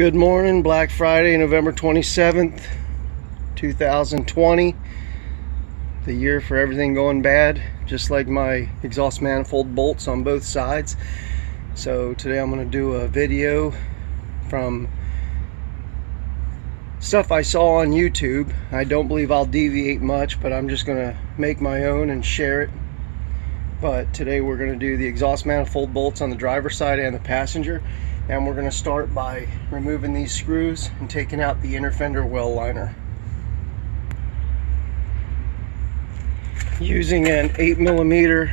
Good morning, Black Friday, November 27th, 2020. The year for everything going bad, just like my exhaust manifold bolts on both sides. So today I'm going to do a video from stuff I saw on YouTube. I don't believe I'll deviate much, but I'm just going to make my own and share it. But today we're going to do the exhaust manifold bolts on the driver's side and the passenger. And we're going to start by removing these screws and taking out the inner fender well liner. Using an 8mm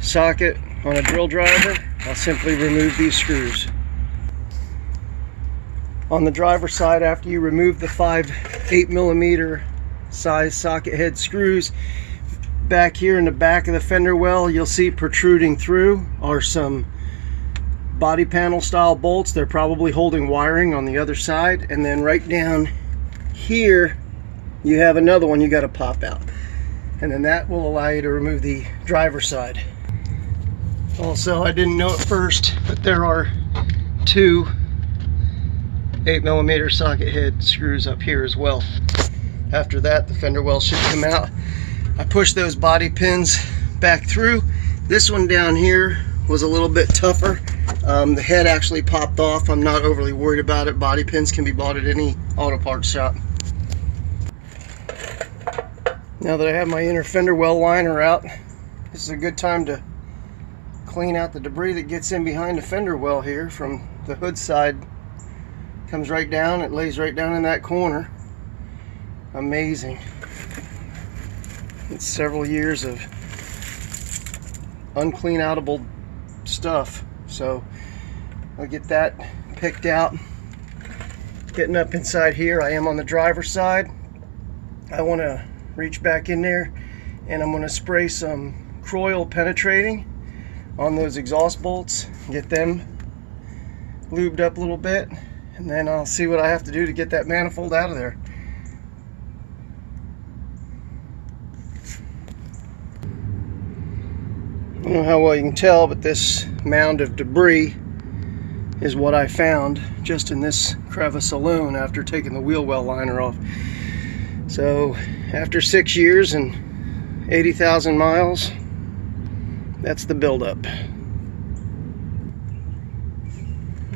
socket on a drill driver, I'll simply remove these screws. On the driver's side, after you remove the 5 8mm size socket head screws, back here in the back of the fender well, you'll see protruding through are some body panel style bolts. They're probably holding wiring on the other side, and then right down here you have another one you got to pop out, and then that will allow you to remove the driver's side. Also, I didn't know at first, but there are 2 8mm socket head screws up here as well. After that, the fender well should come out. I pushed those body pins back through. This one down here was a little bit tougher. The head actually popped off. I'm not overly worried about it. Body pins can be bought at any auto parts shop. Now that I have my inner fender well liner out, this is a good time to clean out the debris that gets in behind the fender well here from the hood side. Comes right down, it lays right down in that corner. Amazing. It's several years of unclean-outable stuff. So I'll get that picked out. Getting up inside here, I am on the driver's side. I want to reach back in there and I'm going to spray some Croil penetrating on those exhaust bolts, get them lubed up a little bit, and then I'll see what I have to do to get that manifold out of there. I don't know how well you can tell, but this mound of debris is what I found just in this crevice alone after taking the wheel well liner off. So after 6 years and 80,000 miles, that's the buildup.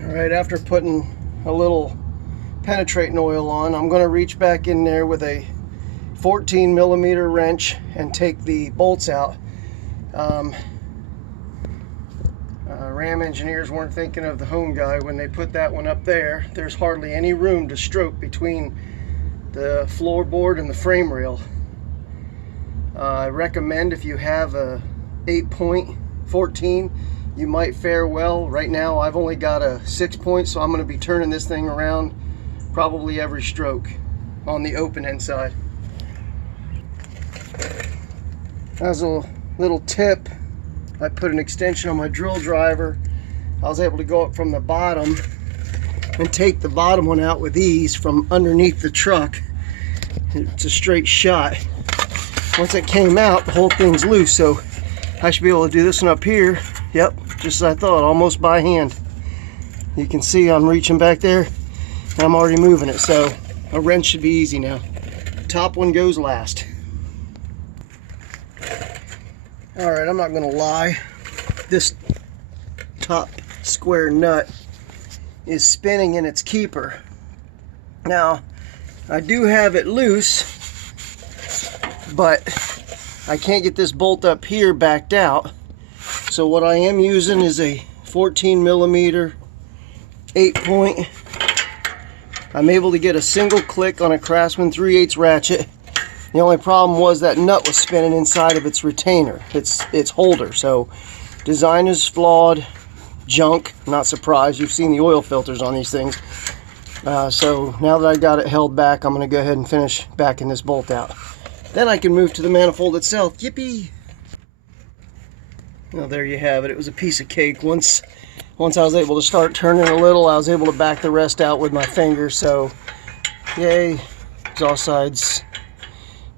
Alright, after putting a little penetrating oil on, I'm going to reach back in there with a 14mm wrench and take the bolts out. Ram engineers weren't thinking of the home guy when they put that one up there. There's hardly any room to stroke between the floorboard and the frame rail. I recommend if you have a 8.14, you might fare well. Right now I've only got a 6 so I'm going to be turning this thing around probably every stroke on the open end side. As a little tip, I put an extension on my drill driver. I was able to go up from the bottom and take the bottom one out with ease from underneath the truck. It's a straight shot. Once it came out, the whole thing's loose, so I should be able to do this one up here. Yep, just as I thought, almost by hand. You can see I'm reaching back there and I'm already moving it, so a wrench should be easy now. Top one goes last. Alright, I'm not going to lie, this top square nut is spinning in its keeper. Now, I do have it loose, but I can't get this bolt up here backed out. So what I am using is a 14mm 8-point. I'm able to get a single click on a Craftsman 3/8 ratchet. The only problem was that nut was spinning inside of its retainer, its holder. So design is flawed, junk, not surprised. You've seen the oil filters on these things. So now that I got it held back, I'm going to go ahead and finish backing this bolt out. Then I can move to the manifold itself. Yippee! Well, there you have it. It was a piece of cake. Once I was able to start turning a little, I was able to back the rest out with my finger. So, yay, exhaust sides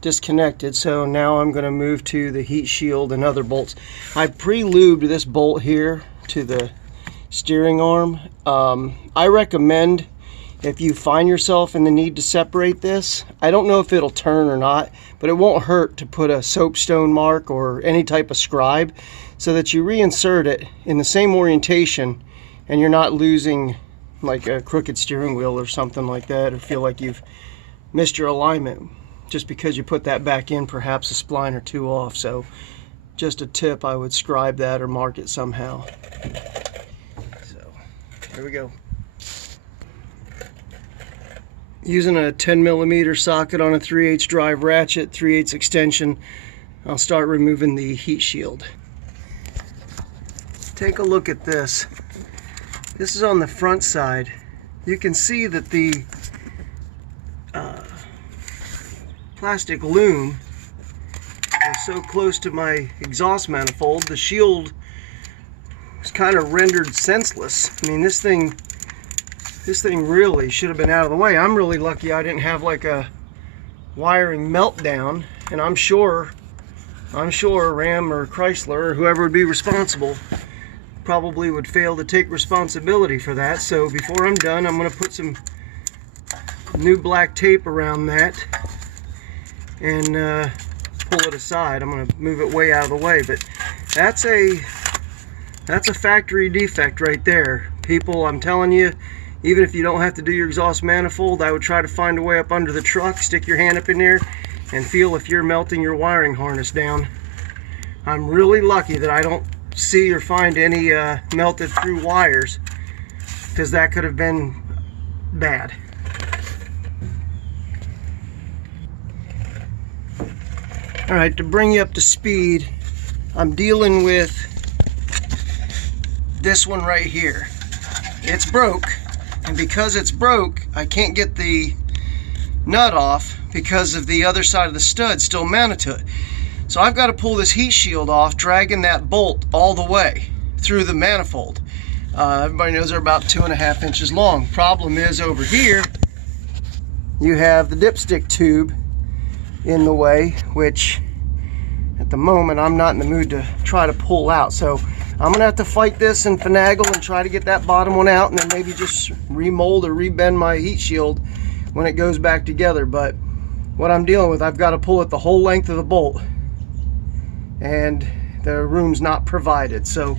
disconnected. So now I'm going to move to the heat shield and other bolts. I pre-lubed this bolt here to the steering arm. I recommend, if you find yourself in the need to separate this, I don't know if it'll turn or not, but it won't hurt to put a soapstone mark or any type of scribe so that you reinsert it in the same orientation and you're not losing like a crooked steering wheel or something like that, or feel like you've missed your alignment just because you put that back in, perhaps a spline or two off. So just a tip, I would scribe that or mark it somehow. So here we go. Using a 10mm socket on a 3/8 drive ratchet, 3/8 extension, I'll start removing the heat shield. Take a look at this. This is on the front side. You can see that the plastic loom is so close to my exhaust manifold, the shield was kind of rendered senseless. I mean, this thing really should have been out of the way. I'm really lucky I didn't have like a wiring meltdown, and I'm sure Ram or Chrysler or whoever would be responsible probably would fail to take responsibility for that. So before I'm done, I'm going to put some new black tape around that and pull it aside. I'm going to move it way out of the way, but that's a factory defect right there, people. I'm telling you, even if you don't have to do your exhaust manifold, I would try to find a way up under the truck, stick your hand up in there and feel if you're melting your wiring harness down. I'm really lucky that I don't see or find any melted through wires, because that could have been bad. Alright, to bring you up to speed, I'm dealing with this one right here. It's broke, and because it's broke, I can't get the nut off because of the other side of the stud still mounted to it. So I've got to pull this heat shield off, dragging that bolt all the way through the manifold. Everybody knows they're about 2.5 inches long. Problem is, over here you have the dipstick tube in the way, which at the moment I'm not in the mood to try to pull out. So I'm gonna have to fight this and finagle and try to get that bottom one out, and then maybe just remold or rebend my heat shield when it goes back together. But what I'm dealing with, I've got to pull it the whole length of the bolt, and the room's not provided, so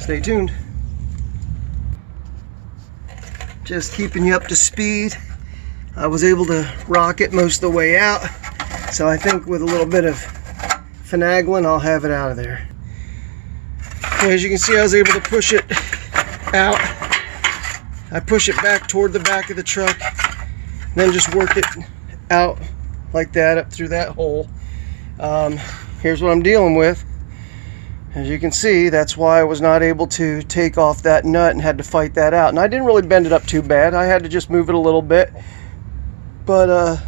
stay tuned. Just keeping you up to speed. I was able to rock it most of the way out, so I think with a little bit of finagling I'll have it out of there. Okay, as you can see, I was able to push it out. I push it back toward the back of the truck, then just work it out like that up through that hole. Here's what I'm dealing with. As you can see, that's why I was not able to take off that nut and had to fight that out. And I didn't really bend it up too bad. I had to just move it a little bit. But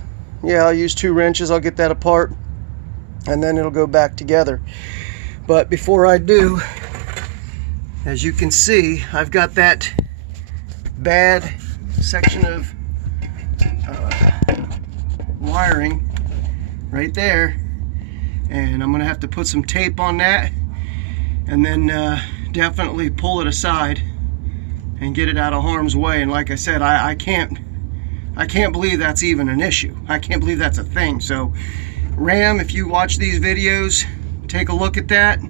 yeah, I'll use 2 wrenches. I'll get that apart and then it'll go back together. But before I do, as you can see, I've got that bad section of wiring right there, and I'm gonna have to put some tape on that and then definitely pull it aside and get it out of harm's way. And like I said, I can't believe that's even an issue. I can't believe that's a thing. So Ram, if you watch these videos, take a look at that,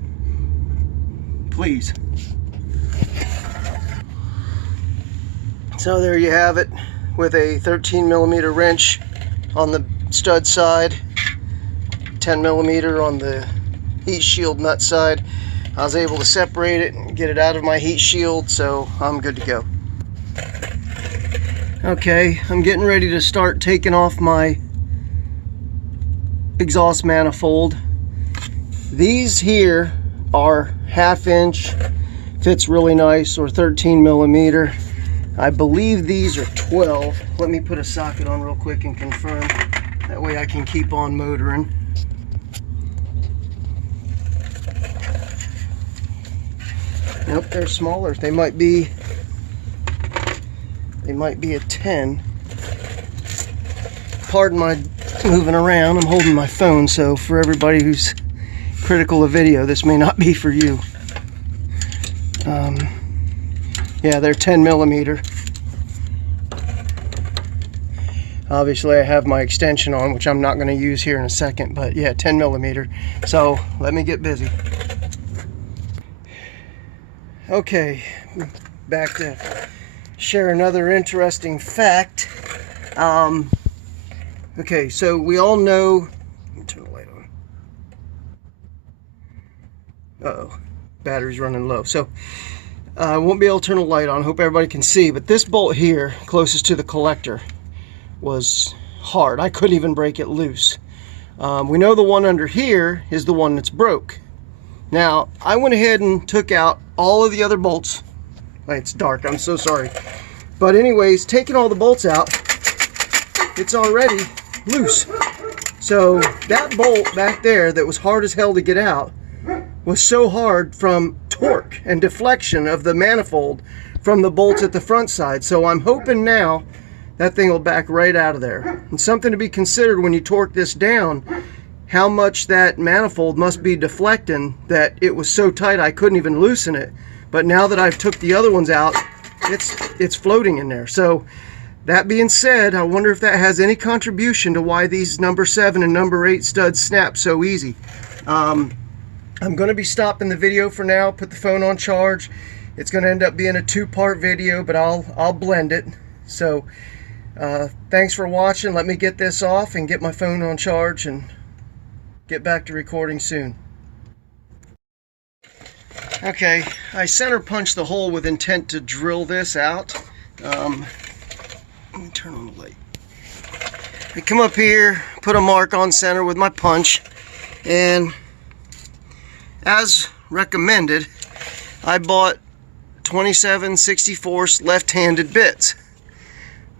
please. So there you have it, with a 13mm wrench on the stud side, 10mm on the heat shield nut side. I was able to separate it and get it out of my heat shield, so I'm good to go. Okay, I'm getting ready to start taking off my exhaust manifold. These here are 1/2 inch, fits really nice, or 13mm. I believe these are 12. Let me put a socket on real quick and confirm. That way I can keep on motoring. Nope, they're smaller. They might be a 10. Pardon my moving around. I'm holding my phone, so for everybody who's critical of video, this may not be for you. Yeah, they're 10 millimeter. Obviously I have my extension on, which I'm not going to use here in a second, but yeah, 10 millimeter. So let me get busy. Okay, back to share another interesting fact. Okay, so we all know, let me turn the light on. Uh-oh, battery's running low. So I won't be able to turn the light on. Hope everybody can see, but this bolt here, closest to the collector, was hard. I couldn't even break it loose. We know the one under here is the one that's broke. Now, I went ahead and took out all of the other bolts. It's dark, I'm so sorry. But anyways, taking all the bolts out, it's already loose. So that bolt back there that was hard as hell to get out was so hard from torque and deflection of the manifold from the bolts at the front side. So I'm hoping now that thing will back right out of there. And something to be considered when you torque this down, how much that manifold must be deflecting, that it was so tight I couldn't even loosen it. But now that I've took the other ones out, it's floating in there. So that being said, I wonder if that has any contribution to why these number 7 and number 8 studs snap so easy. I'm going to be stopping the video for now, put the phone on charge. It's going to end up being a 2-part video, but I'll blend it. So thanks for watching. Let me get this off and get my phone on charge and get back to recording soon. Okay, I center punched the hole with intent to drill this out. Let me turn on the light. I come up here, put a mark on center with my punch, and as recommended, I bought 27/64 left-handed bits.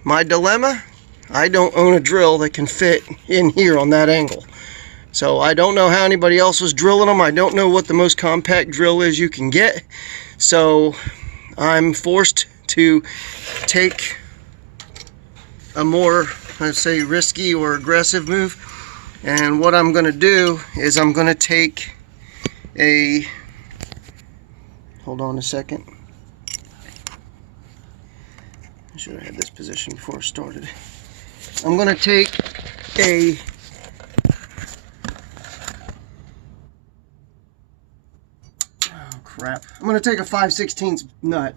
My dilemma, I don't own a drill that can fit in here on that angle. So I don't know how anybody else was drilling them. I don't know what the most compact drill is you can get. So I'm forced to take a more, let's say, risky or aggressive move. And what I'm going to do is I'm going to take a, hold on a second. I should have had this position before I started. I'm going to take a I'm going to take a 5/16 nut.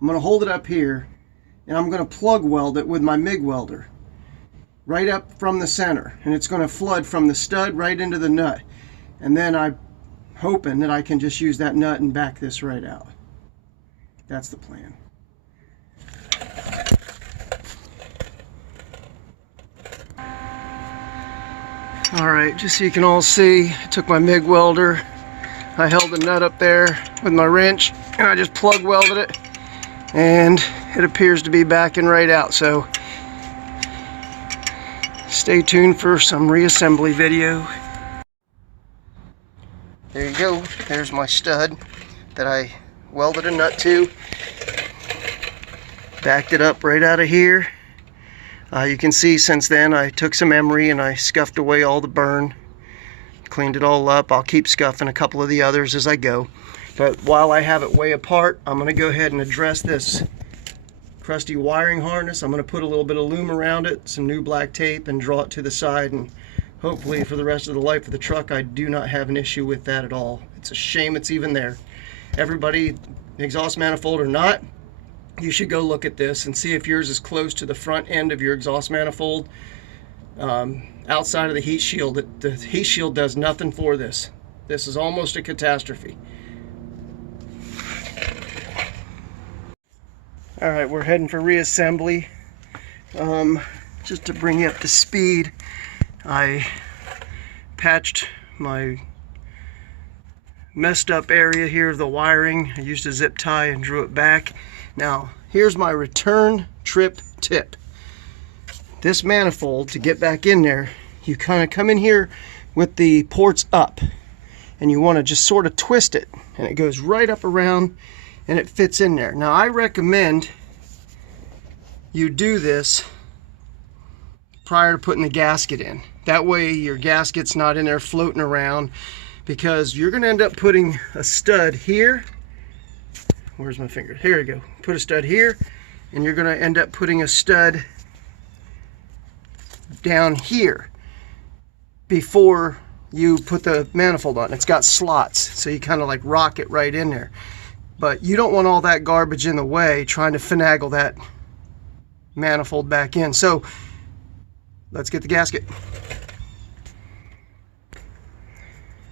I'm going to hold it up here, and I'm going to plug weld it with my MIG welder right up from the center, and it's going to flood from the stud right into the nut. And then I'm hoping that I can just use that nut and back this right out. That's the plan. Alright, just so you can all see, I took my MIG welder, I held the nut up there with my wrench, and I just plug welded it, and it appears to be backing right out. So stay tuned for some reassembly video. There you go, there's my stud that I welded a nut to. Backed it up right out of here. You can see since then I took some emery and I scuffed away all the burn. Cleaned it all up. I'll keep scuffing a couple of the others as I go. But while I have it way apart, I'm going to go ahead and address this crusty wiring harness. I'm going to put a little bit of loom around it, some new black tape, and draw it to the side. And hopefully for the rest of the life of the truck, I do not have an issue with that at all. It's a shame it's even there. Everybody, exhaust manifold or not, you should go look at this and see if yours is close to the front end of your exhaust manifold. Outside of the heat shield, the heat shield does nothing for this. This is almost a catastrophe. Alright, we're heading for reassembly. Just to bring you up to speed, I patched my messed up area here of the wiring. I used a zip tie and drew it back. Now, here's my return trip tip. This manifold, to get back in there, you kind of come in here with the ports up, and you want to just sort of twist it, and it goes right up around and it fits in there. Now, I recommend you do this prior to putting the gasket in. That way your gasket's not in there floating around, because you're going to end up putting a stud here where's my finger? Here we go. Put a stud here, and you're going to end up putting a stud down here before you put the manifold on. It's got slots, so you kind of like rock it right in there. But you don't want all that garbage in the way trying to finagle that manifold back in. So let's get the gasket.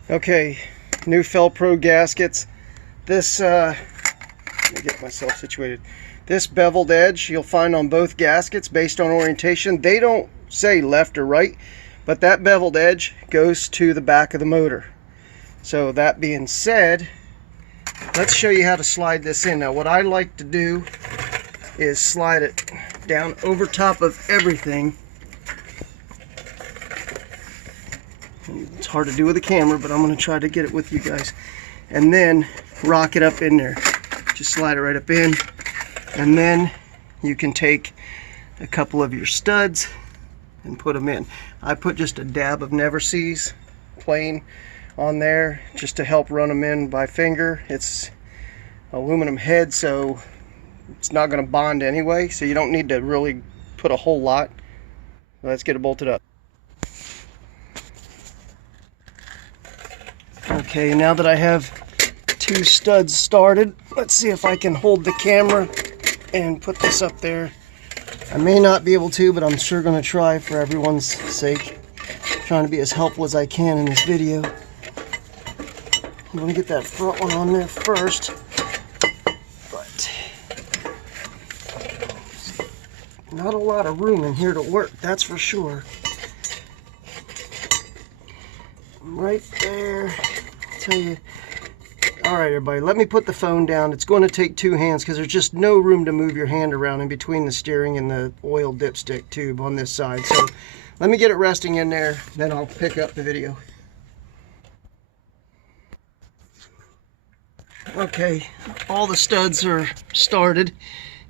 Okay, new Fel Pro gaskets. This, let me get myself situated. This beveled edge you'll find on both gaskets based on orientation. They don't say left or right, but that beveled edge goes to the back of the motor. So that being said, let's show you how to slide this in. Now what I like to do is slide it down over top of everything. It's hard to do with a camera, but I'm going to try to get it with you guys. And then rock it up in there. Just slide it right up in. And then you can take a couple of your studs and put them in. I put just a dab of Never Seas plain on there just to help run them in by finger. It's aluminum head, so it's not going to bond anyway, so you don't need to really put a whole lot. Let's get it bolted up. Okay, now that I have two studs started, let's see if I can hold the camera and put this up there. I may not be able to, but I'm sure going to try for everyone's sake. I'm trying to be as helpful as I can in this video. I'm going to get that front one on there first. But not a lot of room in here to work, that's for sure. Right there. I'll tell you. Alright everybody, let me put the phone down. It's going to take two hands because there's just no room to move your hand around in between the steering and the oil dipstick tube on this side. So let me get it resting in there, then I'll pick up the video. Okay, all the studs are started,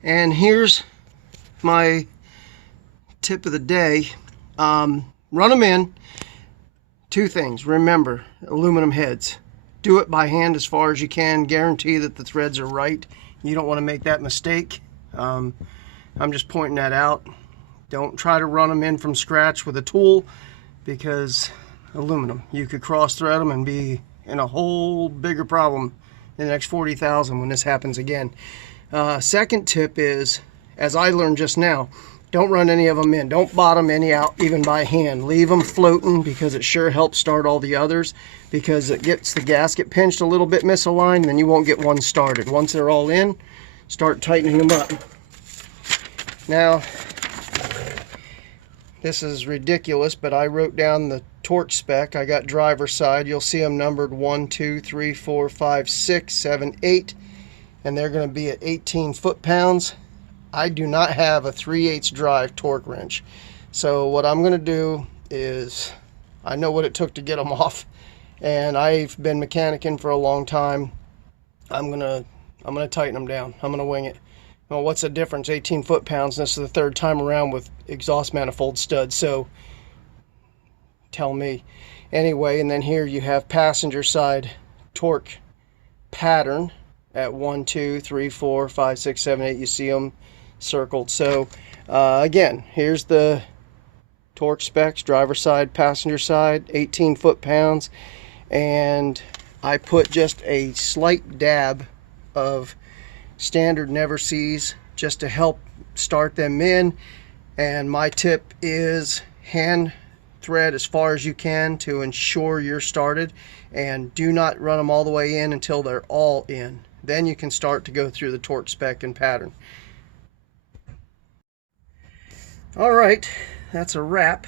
and here's my tip of the day. Run them in. Two things. Remember, aluminum heads. Do it by hand as far as you can. Guarantee that the threads are right. You don't want to make that mistake. I'm just pointing that out. Don't try to run them in from scratch with a tool, because aluminum, you could cross thread them and be in a whole bigger problem in the next 40,000 when this happens again. Second tip is, as I learned just now, don't run any of them in. Don't bottom any out even by hand. Leave them floating, because it sure helps start all the others, because it gets the gasket pinched a little bit misaligned, and then you won't get one started. Once they're all in, start tightening them up. Now, this is ridiculous, but I wrote down the torque spec. I got driver side. You'll see them numbered 1, 2, 3, 4, 5, 6, 7, 8, and they're going to be at 18 foot-pounds. I do not have a 3/8 drive torque wrench. So what I'm going to do is, I know what it took to get them off, and I've been mechanicking for a long time. I'm gonna tighten them down. I'm gonna wing it. Well, what's the difference? 18 foot-pounds. This is the third time around with exhaust manifold studs, so tell me. Anyway, and then here you have passenger side torque pattern at 1, 2, 3, 4, 5, 6, 7, 8. You see them circled. So again, here's the torque specs: driver side, passenger side, 18 foot-pounds, and I put just a slight dab of standard Never Seas just to help start them in. And my tip is hand thread as far as you can to ensure you're started, and do not run them all the way in until they're all in. Then you can start to go through the torque spec and pattern. Alright, that's a wrap.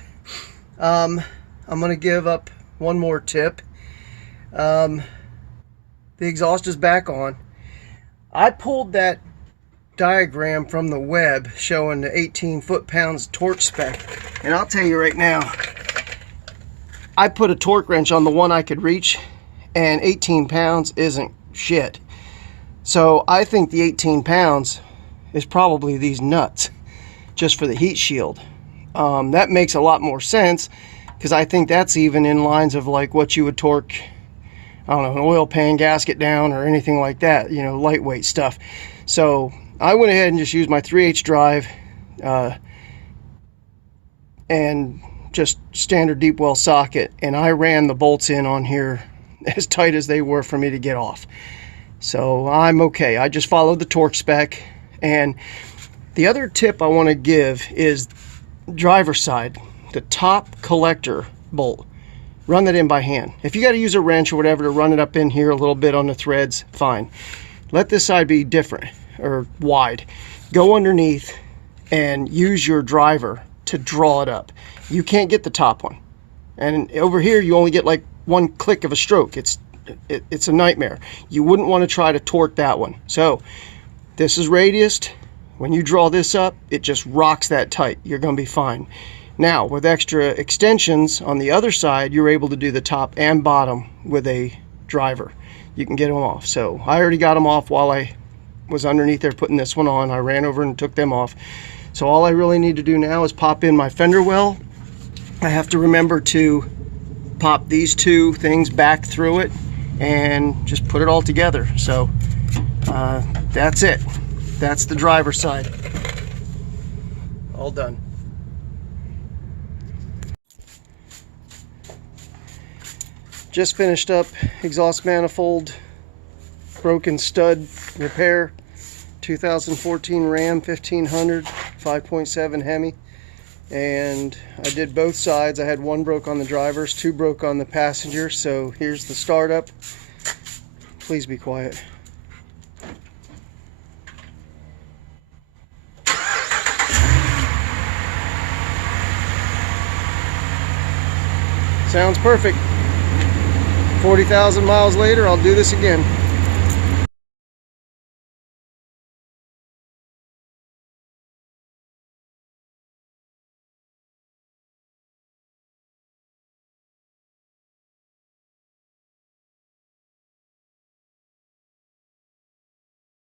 I'm going to give up one more tip. The exhaust is back on. I pulled that diagram from the web showing the 18 foot-pounds torque spec, and I'll tell you right now, I put a torque wrench on the one I could reach, and 18 pounds isn't shit. So I think the 18 pounds is probably these nuts, just for the heat shield. That makes a lot more sense, because I think that's even in lines of like what you would torque I don't know, an oil pan gasket down or anything like that, you know, lightweight stuff. So I went ahead and just used my 3/8 drive and just standard deep well socket, and I ran the bolts in on here as tight as they were for me to get off. So I'm okay. I just followed the torque spec. And the other tip I want to give is driver side, the top collector bolt, run that in by hand. If you got to use a wrench or whatever to run it up in here a little bit on the threads, fine. Let this side be different or wide. Go underneath and use your driver to draw it up. You can't get the top one, and over here you only get like one click of a stroke. It's a nightmare. You wouldn't want to try to torque that one. So this is radiused. When you draw this up, it just rocks that tight. You're going to be fine. Now with extra extensions on the other side, you're able to do the top and bottom with a driver. You can get them off. So I already got them off while I was underneath there putting this one on. I ran over and took them off. So all I really need to do now is pop in my fender well. I have to remember to pop these two things back through it and just put it all together. So that's it. That's the driver's side. All done. Just finished up exhaust manifold broken stud repair. 2014 Ram 1500 5.7 hemi, and I did both sides. I had one broke on the driver's, two broke on the passenger. So here's the startup. Please be quiet. Sounds perfect. 40,000 miles later, I'll do this again.